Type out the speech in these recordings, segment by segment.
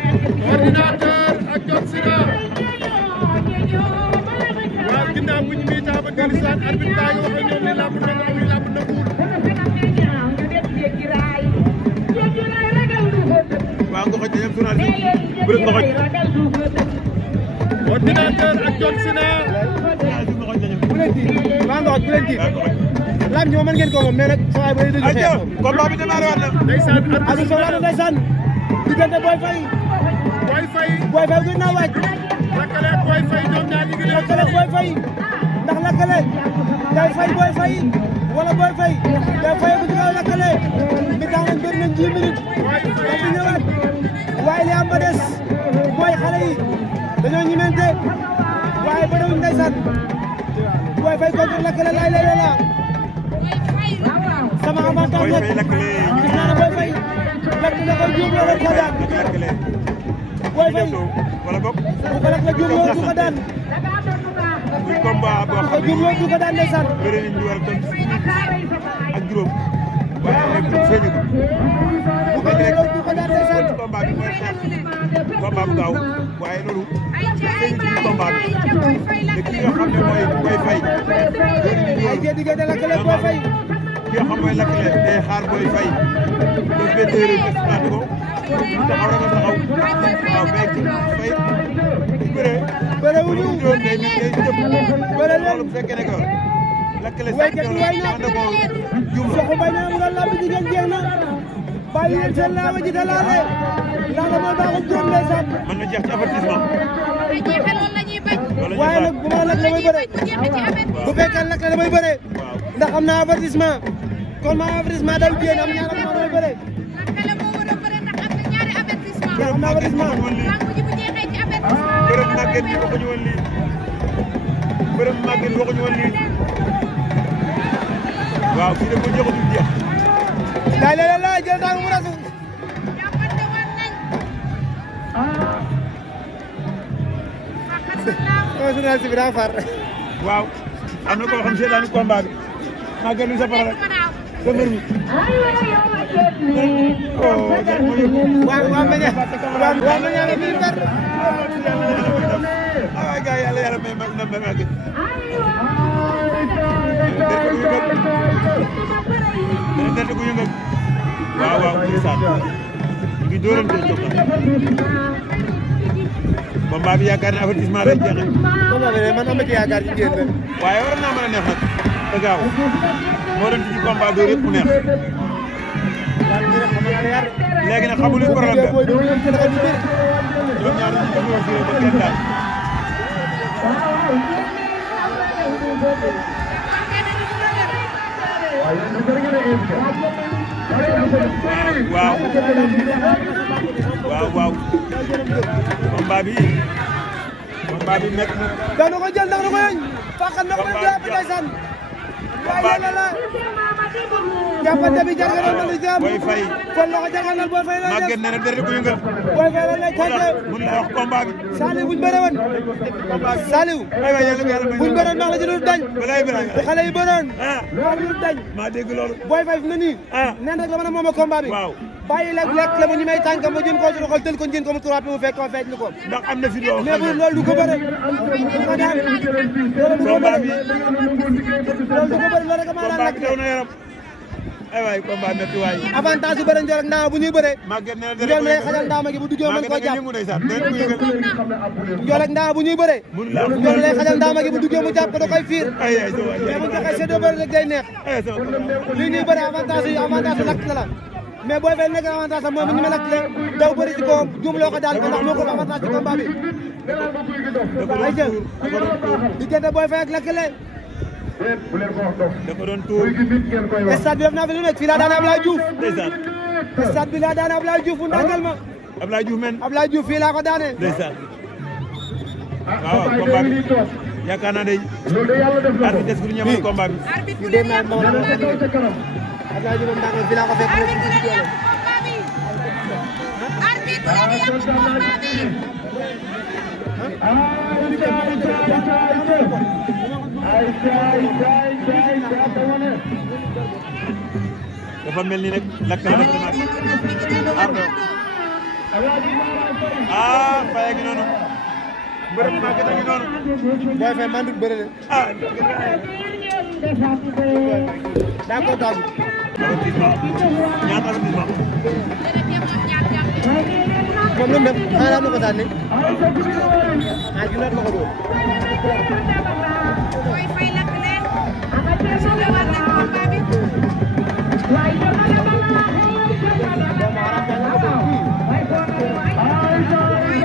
Ordinateur ak John Sina waaw ginnaaw bu ñu muy taxaw dellu si waat arbitre baa ngi wax ak ñoom ni làmb na am ni làmb na buur waaw nga xoj dañu journal bi bëri nga xoj Ordinateur ak John Sina maa ngi wax bu leen tiit lam ñoo mën ngeen ko moom mais nag saa ba dëgg xeex combat bi démarré waat na ndeysaan Aliou Sow la ndeysaan diggante Boy Faye gën naa waaj lakkale ak Boy Faye ñoom ñaar ñi ngi leen lakkale Boy Faye ndax lakkale day fay Boy Faye wala Boy Faye day fay bu ñu ko lakkale mi tax nañ bëri nañ 10 minutes dañ di ñëwaat waaye li am ba des mooy xale yi dañoo ñimente waaye bëriwuñ ndeysaan Boy Faye contre lakkale lay lay la sama avantage nag gis naa ne Boy Faye lakk na ko juum la ko daan Boy Faye wala boog bu ko lakk la juum la du ko daan muy combat boo xam juum la du ko daan ndeysaan bëri nañ ñu war a toll ak juróom waaye feeñu ko bu ko daan du ko daan ndeysaan combat bi mooy xeex combat bu gaaw waaye loolu feeñu ci combat bi te ki nga xam ne mooy Boy Faye ay jee diggante lakkale Boy Faye ki nga xam mooy lakkale day xaar Boy Faye def benn erreur exploité ko taxaw rek taxaw waaw mais ci Faye bu bëree bëre wuñu doon day jëpp bëre leen loolu bu fekkee ne que lakkale sax waykat yi way na mën na ko juum soxu bay na mu doon lamb jigéen jeex na bàyyi leen seen laawa ji te laale laala mooy baaxul juróom ndeysaan mën na jeex ci avertissement waaye nag bu ma lakk damay bëre bu fekkee lakk la damay bëre ndax am naa avertissement kon ma avertissement day jéem am ñaar ak ma damay bëre am naa avertissement bërëm màgget bi waxuñu woon lii bërëm màgget waxuñu woon lii waaw fii de ko jeexatul jeex laay la la jël tàng mu rasu journaliste bi daa far waaw am na koo xam seetaanu combat bi màgget lu sa pare rek sa mbër mi waaw waaw ma ñaan waaw ma ñaan bi far ay gars yàlla yàlla may na may màgget dana derte ko yëngal waaw waaw ndeysaan ñu ngi dóorante jox combat bi yaakaar ne avertissement lay jeexee man am na ci yaakaar ci génn waaye waroon naa mën a neex nag te gaaw moo doon ci combat dóor yëpp mu neex léegi nag xamul luy problème bi ñoom ñaar ñu ko woon fii ba kenn daal waaw waaw waaw combat bi métti na dana ko jël ndax na ko yeñ faqan na ko ba ndeysaan waaye yàlla la jàppante bi jar nga doon na jàmm Boy Faye kon loxo jaxanal Boy Faye la màgget nee na deret ko yëngal Boy Faye la lay tànte mun la wax combat bi Saliou buñ bëre woon Saliou ay waay yàlla yàlla may buñ bëroon ndax la ci dul dañ balay balay bu xale yi bëroon ah wax lu dul dañ maa dégg loolu Boy Faye fi mu ne nii ah neen rek la mën a moom a combat bi waaw bàyyi la lekk la mu ñu may tànkam ma jëm koo ci xool tël ko njën ko mu trois mu fekk ko feej ni ko ndax am na fi loo mais bu loolu du ko bëre du ko daan loolu du ko combat bëre bi loolu du ko bëre loolu rek maa daan combat lakk bi daw na yaram ay waay combat métti waay avantage yu bëre njool ak ndaama bu ñuy bëre màgget nee na njool deret mi ko lay xajal ndaama gi bu duggee mën koo màgget jàpp yëngu ndeysaan deret ko yëngal njool ak ndaama bu ñuy bëre mun la njool mi lay xajal ndaama gi bu duggee mu jàpp ko da koy fiir ay ay sa waay mais bu ñu joxee séddoo bëre rek day neex ay sa waay lii ñuy bëre avantage yu lakk la mais Boy Faye nekk avantage am mooy bu ñu mën a lakk daw bëri ci kawam juumloo ko daal ko ndax moo ko avantage ci combat bi ay jël diggante Boy Faye ak lakkale da ko doon tuur stade bi def naa fi lu nekk fii laa daan Ablaye Diouf ndeysaan stade bi laa daan Ablaye Diouf bu ndàngal ma Ablaye Diouf men Ablaye Diouf fii laa ko daane ndeysaan waaw combat bi yaakaar naa day arbitre des pour ñu amal combat bi fii dem naa ma Ablaye Diouf ndàngal fii laa ko fekk dafa mel ni nag lakk na lakk na Ardo ah Faye gi noonu mbërëm màgget a ngi noonu Boy Faye man du bëre de ah daa ko daagu avertissement ñaata avertissement moom lu mu def xanaa daa ma ko sànni ah junaat ma ko dóor Boy Faye lakk leen su la war na combat bi Boy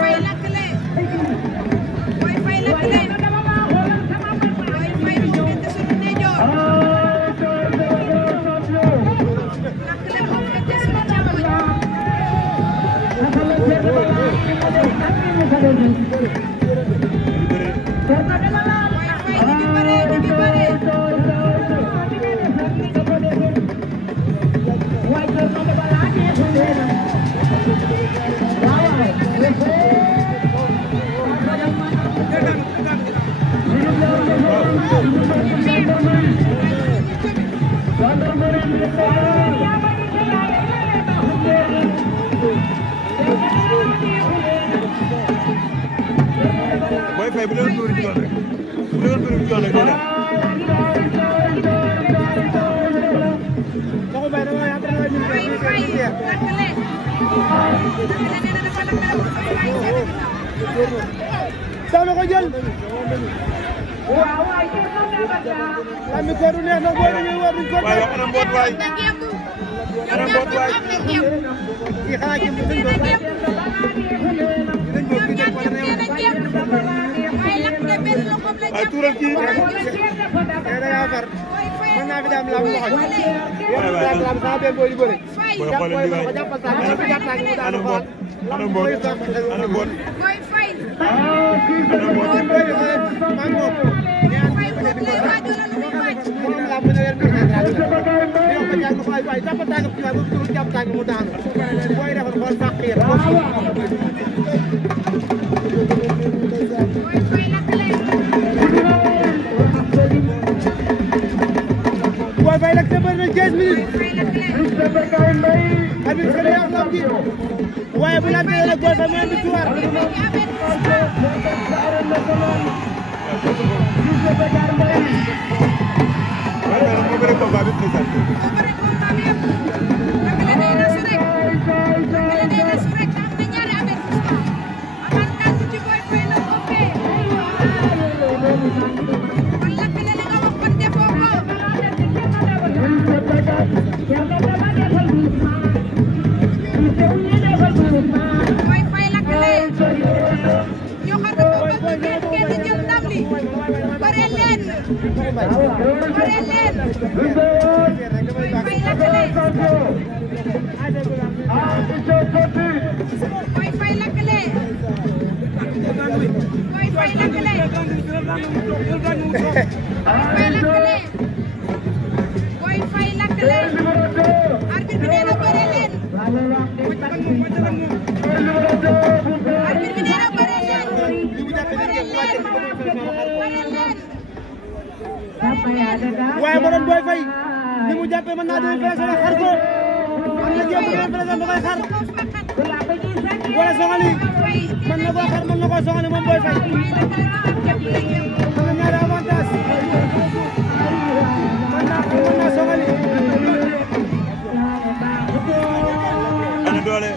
Faye lakk leen Boy Faye lakk leen Boy Faye moo féete suñu ndeyjoor lakk leen moo féete suñu càmmoñ Boy Faye ñu ngi bëree ñu ngi bëree Boy Faye bu leen dóor ci yoon rek bu leen dóor ci yoon rek day Soko Mbaye dama yaakaar naa ñu Boy Faye lakk leen nee na dafa lakk leen Boy Faye daw na ko jël Lami ko du neex na booy dañuy war duñ ko waaye ana mboot waay ana mboot waay kii xanaa kii dañ ko ay tuural kii da ngaa far mën naa fi daam lam waxoñ yow daam lam sama benn booy di bëre booy xoolal di waay jàppal sa jàppal mu ana daanu mboot ana mboot ana mboot Boy Faye ana mboot man moom ñaan Faye bu dee waajoo la lu muy waaj moom la mu ne wer mi xaar di ko jàng ko ay jàppal tànk fi bu turu jàpp tànk mu daanu booy defar xool fàq yéen Boy Faye lakk leen Boy Faye nag te bëri na 15 minutes Boy Faye lakk leen Habib Sele yaa xam ji waaye bu laajtee rek Boy Faye mooy victoire Boy Faye nag moo bëre combat bi ndeysaan Boy Faye lakk leen ñoo xam dafa bëgg ngeen di jël ndam li bare leen bare leen Boy Faye lakk leen Boy Faye lakk leen Boy Faye lakk leen Boy Faye lakk leen arbitre bi nee na bare leen arbitre bi nee na bare leen waaye ma doon Boy Faye ni mu jàppee mën naa doon fere xar ko am na jéem bu doon fere da koy xar wala soxali mën na koo xar mën na koo soxali moom Boy Faye mën na ñaari avantage mën naa soxali ana doole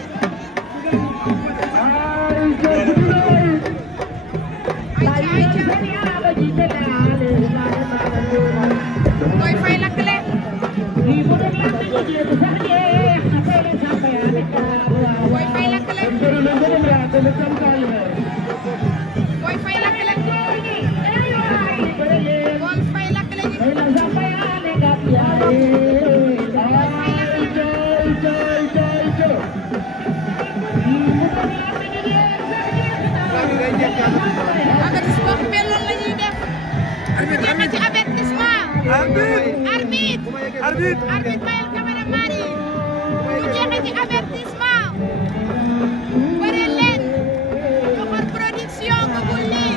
Boy Faye lakk leen Boy Faye lakk leen Boy Faye lakk leen Boy Faye lakk leen avertissement bi loolu la ñuy def bu jeexee ci avertissement arbitre mayel cameraman yi bu jeexee ci avertissement bëre leen Joxor production nga bul lii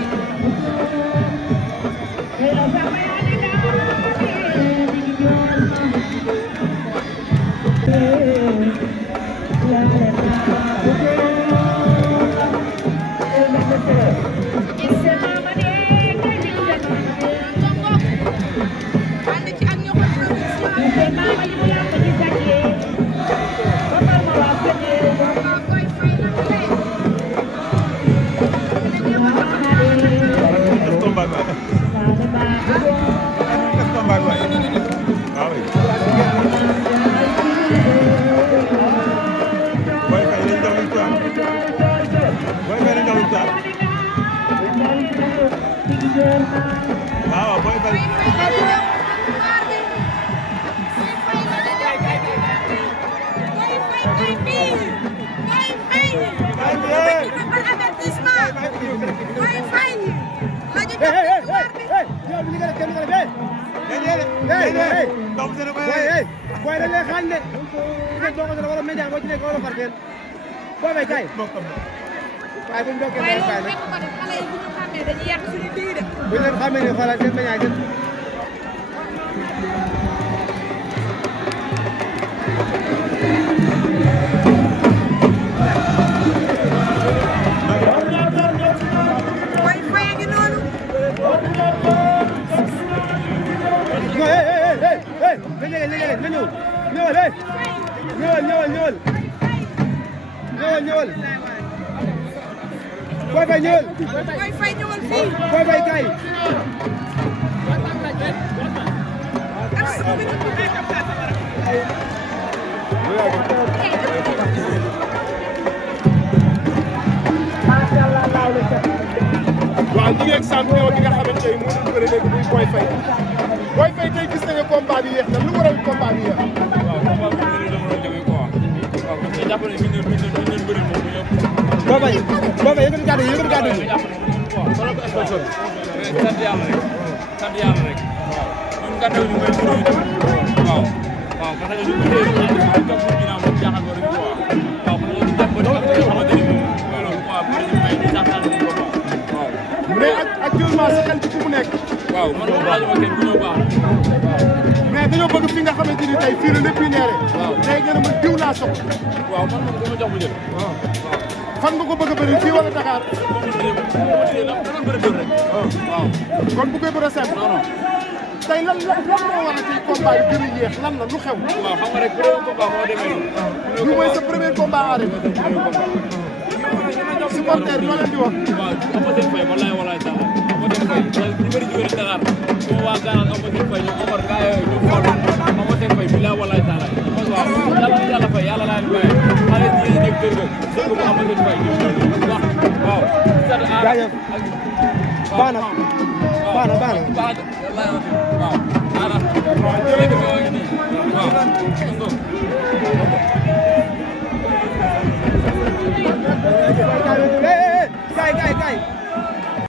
avertissement Boy Faye la ñu boy dañ lay xaañ de ngeen bokk na wala média boo ci nekk wala far kenn boo bay kay waaye buñ bokkee waaye kay loolu fekk ko def xale yi bu ñu xamee dañuy yàq suñu biir de buñ leen xamee ne xoolal seen média gën Boy Faye ngi noonu na ñëw ñëwal hey ñëwal Boy Faye ñëwal Boy Faye ñëwal fii Boy Faye kay ak sama bi waaw ñu ngi ak champion bi nga xamante ne moo doon bëre léegi muy Boy Faye Boy Faye tey gis nañu combat bi yéex na lu waral combat bi yéex. waaw combat bi ñu doon demee quoi waaw parce que jàpp nañu ñu doon bëri moom Boy Faye yëkkati kàddu yi jàpp nañu solo ko sponsor bi. sant yàlla rek sant yàlla rek waaw ñun gànnaaw ñu may bëri waaw waaw parce que ñu ngi déglu ñu toog ñu ginnaaw moom jaaxal ko rek quoi waaw parce que ñu jàpp ba nga xamante ni moom loolu quoi pour ñu may jaaxal ko quoi waaw. mais actuellement sa xel ci fu mu nekk. waaw man moom laajuma kenn ku ñëw baax mais dañoo bëgg fi nga xamante ni tey fii la lépp yi neere. waaw tey gën a mën diw laa soxla. waaw man moom dama jox mu jël. waaw fan nga ko bëgg a bëri fii wala Dakar. waaw kon bu koy bëre set. non non. tey lan moo war a ci combat bi gën a yéex lan la lu xew. waaw xam nga rek premier combat moo demee nii. lu mooy sa premier combat arène. supporter bi ma leen di wax. waaw Amadou Faye walaay walaay taala Amadou Faye ñu bëri jógee Dakar ñu waa Gana Amadou Faye ñu Omar gaa yooyu ñu xool Amadou Faye bi laa walaay taala waaw yàlla fay yàlla laa leen bàyyi xale yi nekk kër ga dëgg bu Amadou Faye ñu wax waaw jaajëf baax na waaw